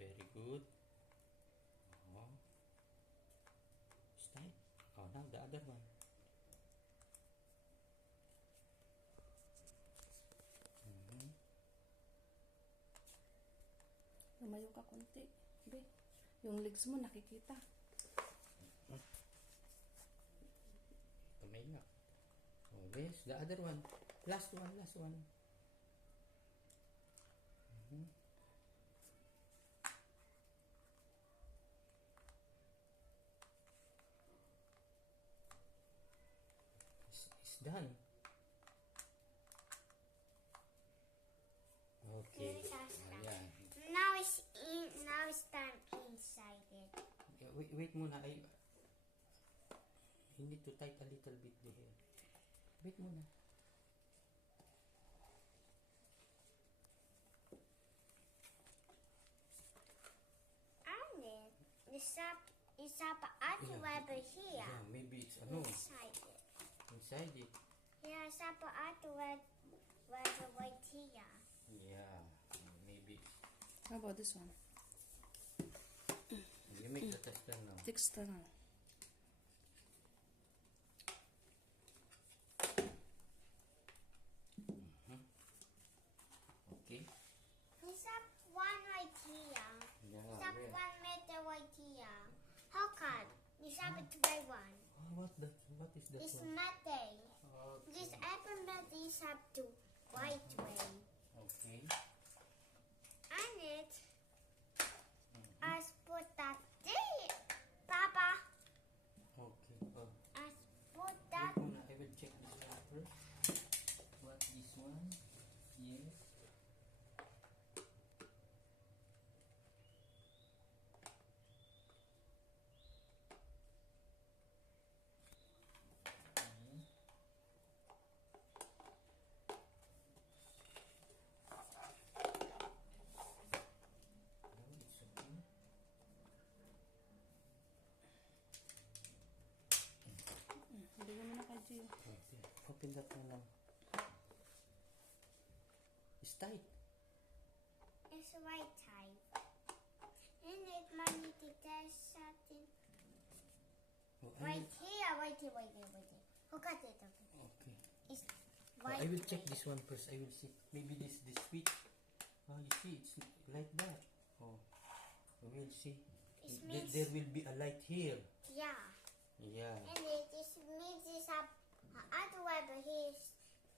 Very good. Oh. Stay. Oh, now the other one. Lumayo ka konti. Be, yung legs mo nakikita. Kamay nga. Oh, yes, the other one. Last one, last one. It's done. Okay. Ayan. Now it's time inside it. Yeah, wait muna. I need to tight a little bit the hair. Wait muna. And it's up over here. Yeah, maybe it's ano. Inside it. Inside it. Yeah, it's up right here. Yeah, maybe. How about this one? You make the tester now. Texture na. Okay. It's up one right here. Yeah, It's up where? 1 meter right here. How come? It's up to by one. Oh, what is that It's one? metal. Okay. This apple metal is up to right way. Okay. And it, I put that there. Papa, Okay. Oh. I put Wait that. muna. I will check this one first. What this one? Yes. No, it's okay. Bigyan mo na kay Gio. Okay. Open that one now. It's tight. It's right type. And it money to test something. Oh, Right here, right here, right here, right here. Look at it. Okay. Okay. It's Oh, right. I will check this one first. I will see. Maybe this switch. Oh, you see, it's like that. Oh, we will see. It There, means- there will be a light here. Yeah. Yeah. And it just means it's up. Otherwise, but he's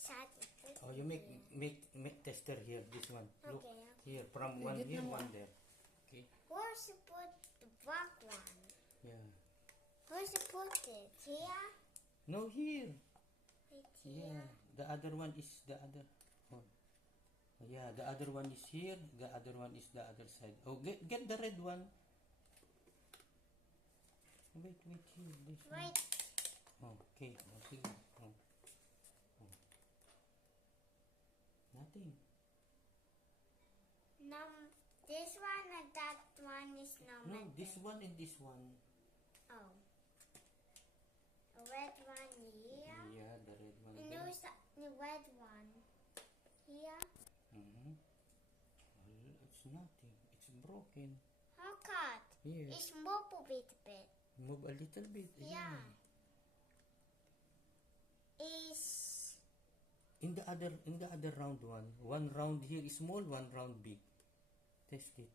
started. Oh, you make tester here. This one. Look Okay, okay. here. From one Legit here, naman. one there. Okay. Where's to put the black one? Yeah. Where's to put it? Here? No, here. Right Yeah. here? The other one is the other. Oh. Yeah, the other one is here. The other one is the other side. Oh, get the red one. Wait here. This one. Right. Okay. Oh, sige. Oh. Oh. Nothing. This one and that one is no No, matter. this one and this one. Oh. A red one here. Yeah, the red one. And there. there's the red one here. Well, it's nothing. It's broken. How cut? Here. It's move a bit. Move a little bit. Yeah. Is In the other round one round here is small, one round big. Test it.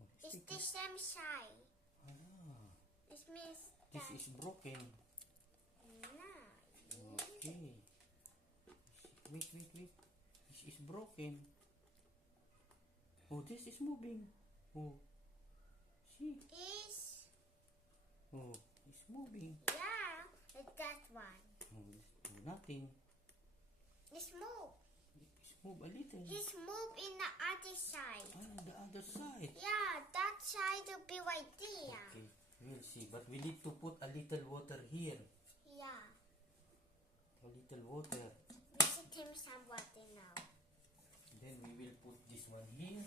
Oh, it's stick the it. same size. Ah, It means this that is broken. no. Okay. Wait. This is broken. Oh, this is moving. Oh, see. Is Oh, it's moving. yeah. It's that one. Oh, nothing. It's move. It's move a little. He's move in the other side. Ah, the other side. Yeah, that side will be right there. Okay, we'll see. But we need to put a little water here. Yeah. A little water. We should him some water now. Then we will put this one here.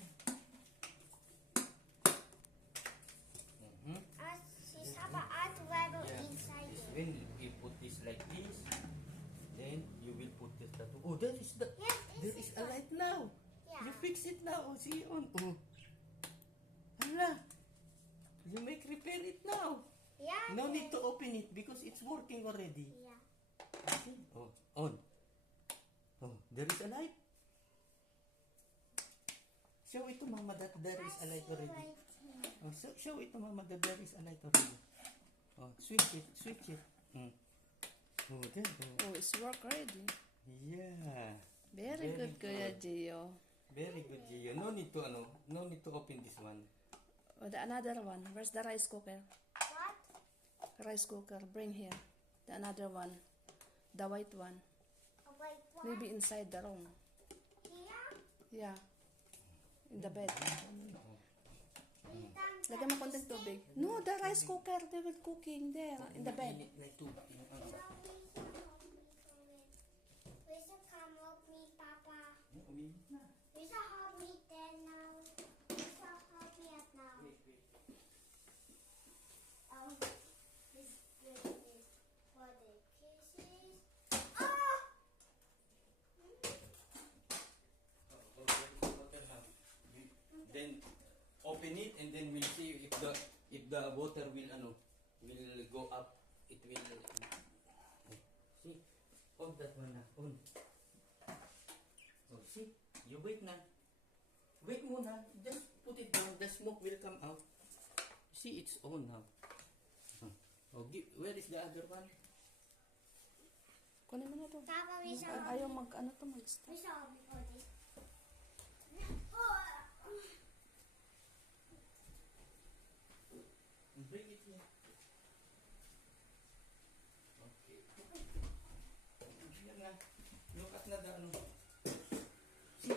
She's about other Yeah. inside This it. when you put this like this, then you will put this tattoo. Oh, there is Yes, there is a light now. Yeah. You fix it now. Oh, see on. Oh, prepare it now. Yeah. No need to open it because it's working already. Yeah. See? Oh, on. Oh, there is a light. Show it to Mama that there is a light already. Right here. Oh, show it to Mama that there is a light already. Oh, switch it, switch it. Oh, there. Oh. Oh, it's work already. Yeah. Very good, Kuya Gio. Very good, Gio. No need to no need to open this one. Oh, the another one. Where's the rice cooker? What? Rice cooker. Bring here. The another one. The white one. A white one? Maybe inside the room. Here? Yeah. In the bed. We done Lagyan mo konting tubig. No, the rice cooker. They will cooking there. In the bed. Like two. We should come help me, Papa. Uminit na. We should help me then now. We should help me at now. This is for the kisses. Ah! Then open it and then we'll see if the water will will go up. It will see. On that one na. On. Oh, see? You wait na. Wait muna. Just put it down. The smoke will come out. See, it's on now. Oh, where is the other one? Kunin mo na to. Papa, we should help Ayaw me. ano to mag-stop. We should help me for this. Bring it here. Okay. Yan na. Look at na the See?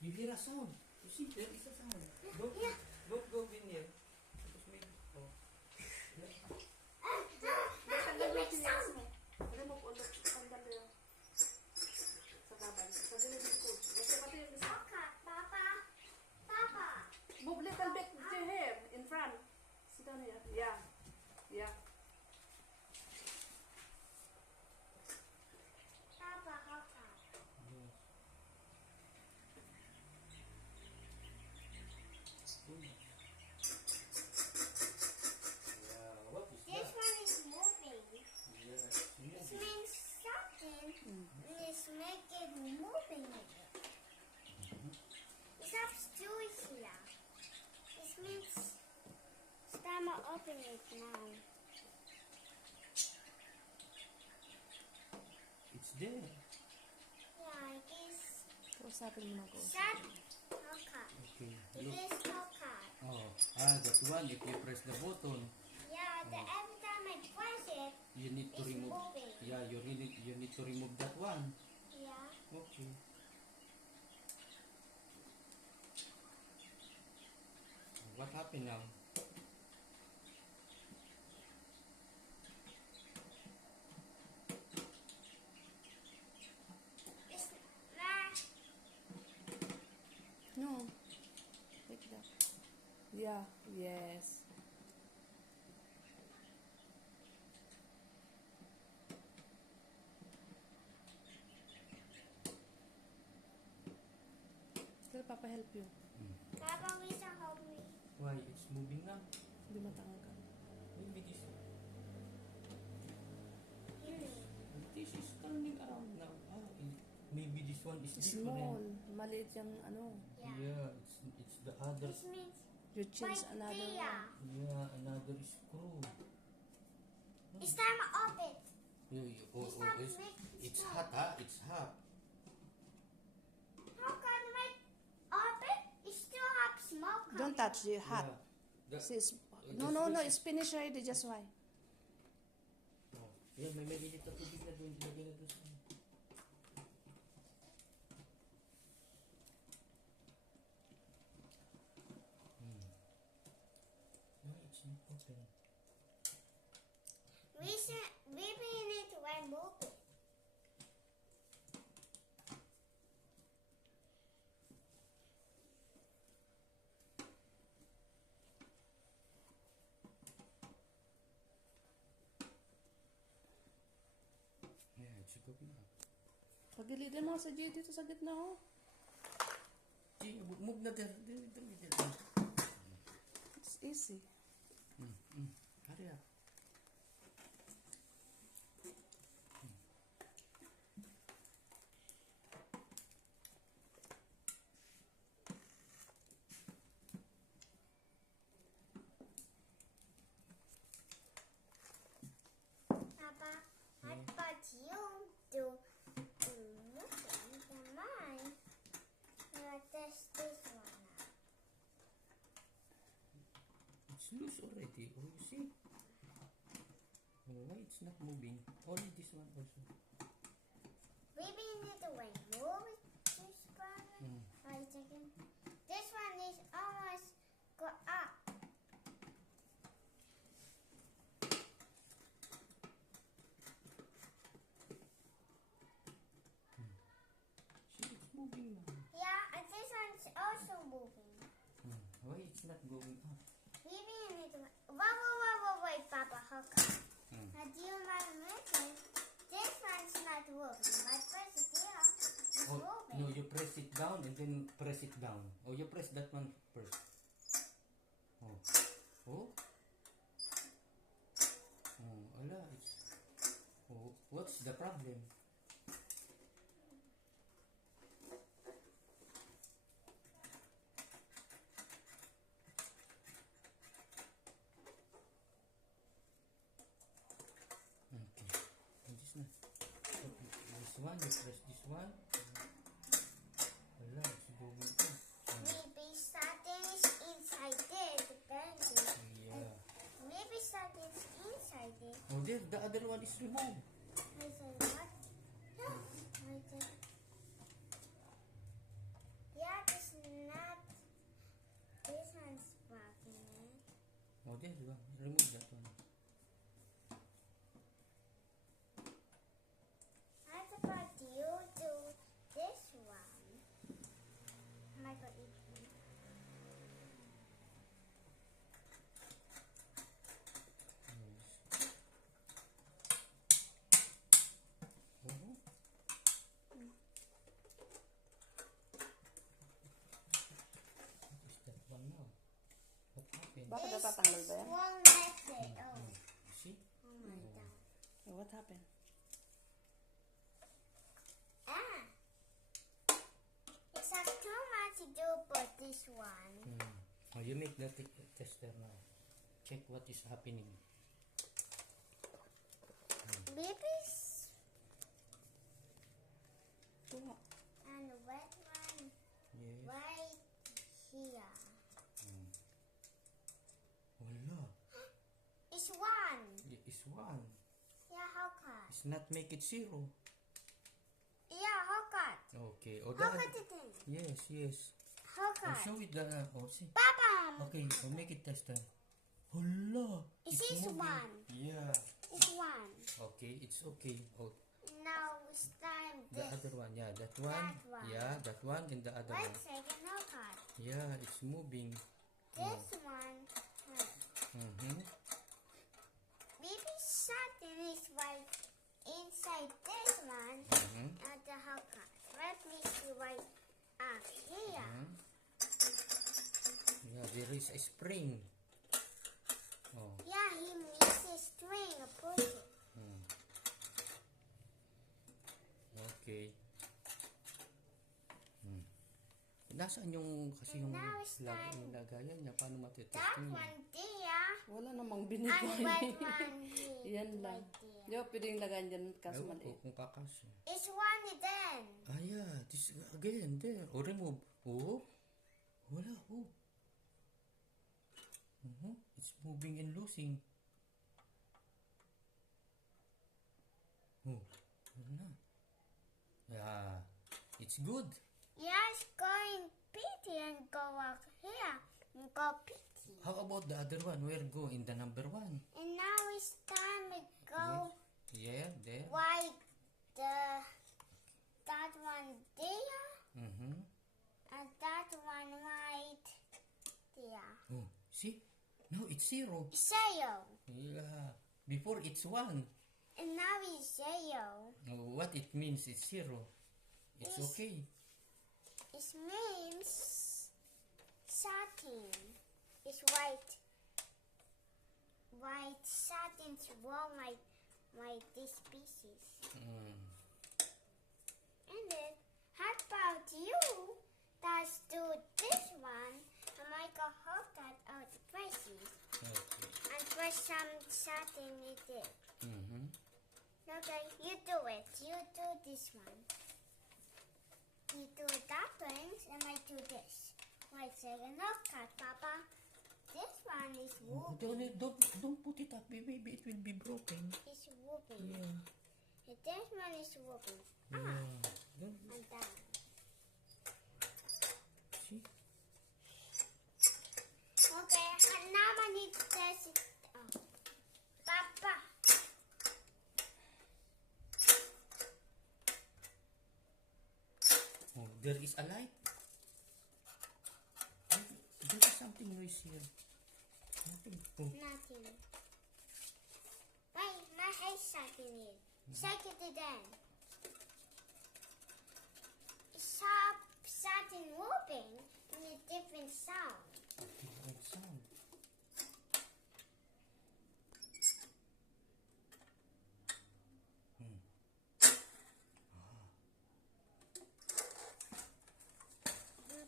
You hear a sound. You see, there is a sound. Go in here. Tapos may, oh. Tanggal mo yung sinas mo. Tanggal mo po ulit. Tanggal mo yun. Sa kaban. Tanggal mo yung food. Basta pati yung isa. Papa. Papa. Move little bit to here. In front. Sit down here. Yeah. Yeah. Papa, how come? Yeah, what is This that? one is moving. Yeah. This means something is making moving again. It's up to here. This means it's time to open it now. It's there. Yeah, it is. Kausapin mo na ko. Shut Hoka. Okay. It Look. is Hoka. Oh, that one. If you press the button, Yeah, every time I press it, you need to it's remove. moving. Yeah, you need to remove that one. Yeah. Okay. What happened now? It's nah. No. Take that. Yeah. Yes. Still, Papa help you. Papa, we should help me. Why it's moving now? Hindi matanggal. Maybe this Here. is turning around now. Maybe this one is Small. different. Maliit yung ano. Yeah. Yeah, it's the other. This means You change right another there. one. Yeah, another screw. It's time to open it. It's hot, huh? It's hot. How can I open? It still have smoke. Don't touch the hot. Yeah. Sis. The No, no, no. switch It's finished already. Just why? Oh. Yeah, may maliit na tubig na doon. Lagyan na doon sa... No, it's not open. We need to remove it. Yeah, it's going up. Pagilidin mo sa G dito sa gitna, oh. Gee, move na there. It's easy. Hmm. Hurry up. Papa, what about you do? Look at mine. Test this one out. It's loose already. Oh, you see? Oh, why it's not moving? Only this one also. Maybe you need to remove this one. Wait a second. This one is almost go up. See, it's moving now. Yeah, and this one's also moving. Why it's not going up? Maybe you need to. Wait, Papa, hold on. Now, do you want to mention? This one's not moving, but press it here. It's Oh, moving. no, you press it down and then press it down. Oh, you press that one first. Oh. Oh. Oh, ala, it's... Oh, what's the problem? Okay. This na. This one, you press this one. Ala, it's going up. Maybe something is inside there, depending. Yeah. Maybe something's inside there. Oh, there, the other one is removed. I said, what? I said, yeah, it's not. This one's working. Oh, there you are. Remove that one. How about you do this one? Michael, eat one. Oh. What is that one now? What happened? Bakit natatanggal ba yan? Wrong method. Oh, See? oh my God. What happened? Ah. It's not too much to do but this one. Oh, you make the tester now. Check what is happening. Maybe Ito nga. and the wet one Yes. right here. Wala. It's one. It's one. Yeah, how come? It's not make it zero. Yeah, how come? Okay. Oh, How that. come it is? Yes, yes. How Oh, come? show it the. Oh, see. Papa! Okay, so make it tester. Hola. It It's is moving. one. Yeah. It's one. Okay, it's okay. Oh, Now it's time the this. other one. Yeah, that one. That one. Yeah, that one and the other Wait one. a second, how come? Yeah, it's moving. This one. Mm-hmm. Maybe something is right inside this one. Mm-hmm. And the how come? Let me see right up here. Yeah, there is a spring. Oh. Yeah, he needs a string. Push it. Okay. Nasaan yung kasi yung Now it's time. yung lagayan niya? Paano matitesting That niya? one there. Wala namang And binigay. that one here. Yan lang. Right there. Di ba pwedeng lagayan dyan kaso Ewan ko maliit? kung kakasya. It's one then. Ah, yeah. This again. There. O, remove. Oh. Wala. Oh. It's moving and losing. Oh. Wala na. Yeah. It's good. Yeah, it's going pity and go up here. And go pity. How about the other one? Where go? In the number one. And now it's time to go Yeah, there. right that one there. Mm-hmm. And that one right there. Oh, see? Now it's zero. Zero. Yeah. Before it's one. And now it's zero. What it means is zero. It's Yes. okay. It means something is right white satins wall my these pieces. Mm. And then how about you? Let's do this one and make a hole cut out the pieces Okay. and put some satin in it. Mm-hmm. Okay, you do it. You do this one. You do that one and I do this. Wait a second. Hole cut, Papa. This one is Oh, whooping. don't put it up, maybe it will be broken. It's whooping. Yeah. And this one is whooping. Yeah. Don't And down. see. Okay, and now I need to test it. Oh. Papa. Oh, there is a light. There is something noise here. Nothing. Oh. Nothing. Wait, my head's sucking in. Shake it again. Sharp, satin whooping in a different sound. Different sound. Hmm.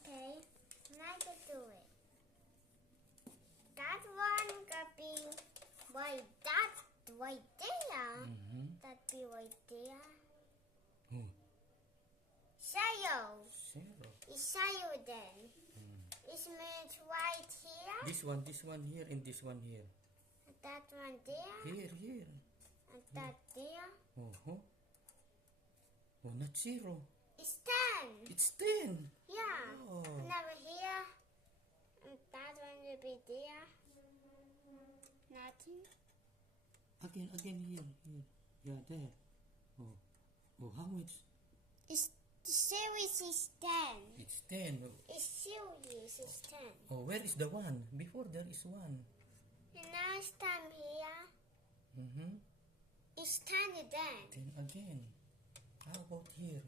Okay, now I can do it. That one could be right there. Mm-hmm. That be right there. Oh, Shadow. zero. It's shadow then. Mm. It means right here. This one here, and this one here. And that one there. Here. And that there. Oh, oh, not zero. It's 10. It's 10. Yeah. Oh. And over here. And that one will be there. Nothing. Again here. Yeah, there. Oh, how much? It's the series is 10. It's 10. It's series is 10. Oh, where is the one? Before there is one. And now it's 10 here. Mm-hmm. It's 10 again. 10 again. How about here?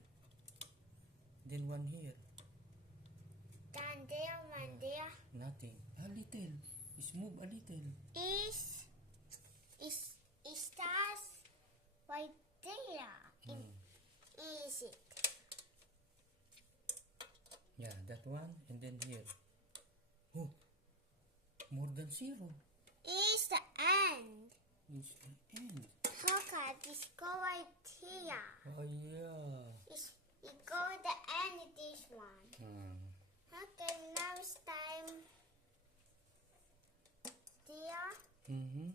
Then one here. Then there, one there. Nothing. A little. It's move a little. It starts right there. Mm. Is it? Yeah, that one. And then here. Oh, more than zero. Is the end. It's the end. Look at this go right here. Oh, yeah. It go the end of this one. Hmm. Okay, now it's time there. Mm-hmm.